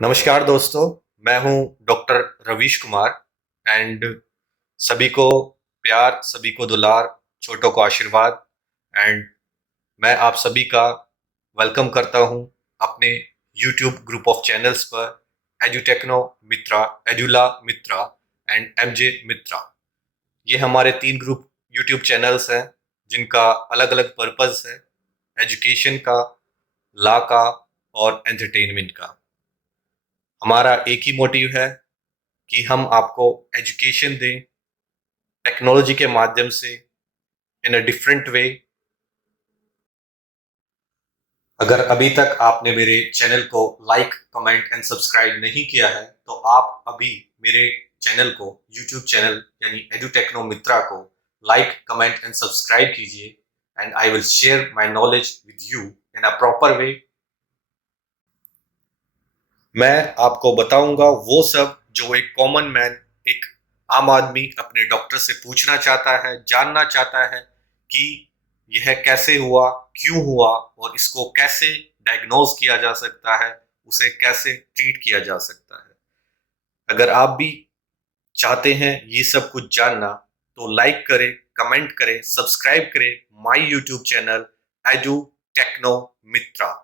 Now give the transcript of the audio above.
नमस्कार दोस्तों, मैं हूं डॉक्टर रवीश कुमार एंड सभी को प्यार, सभी को दुलार, छोटों को आशीर्वाद एंड मैं आप सभी का वेलकम करता हूं अपने यूट्यूब ग्रुप ऑफ चैनल्स पर एजुटेक्नो मित्रा, एडुला मित्रा एंड एमजे मित्रा। ये हमारे 3 ग्रुप यूट्यूब चैनल्स हैं जिनका अलग अलग पर्पस है, एजुकेशन का, लॉ का और एंटरटेनमेंट का। हमारा एक ही मोटिव है कि हम आपको एजुकेशन दें टेक्नोलॉजी के माध्यम से इन अ डिफरेंट वे। अगर अभी तक आपने मेरे चैनल को लाइक, कमेंट एंड सब्सक्राइब नहीं किया है तो आप अभी मेरे चैनल को, यूट्यूब चैनल यानी एडुटेक्नो मित्रा को लाइक, कमेंट एंड सब्सक्राइब कीजिए and I will share my knowledge with you in a proper way. मैं आपको बताऊंगा वो सब जो एक कॉमन मैन, एक आम आदमी अपने डॉक्टर से पूछना चाहता है, जानना चाहता है कि यह कैसे हुआ, क्यों हुआ और इसको कैसे डायग्नोज किया जा सकता है, उसे कैसे ट्रीट किया जा सकता है। अगर आप भी चाहते हैं ये सब कुछ जानना तो लाइक करें, कमेंट करें, सब्सक्राइब करें my YouTube channel Edu Techno Mitra.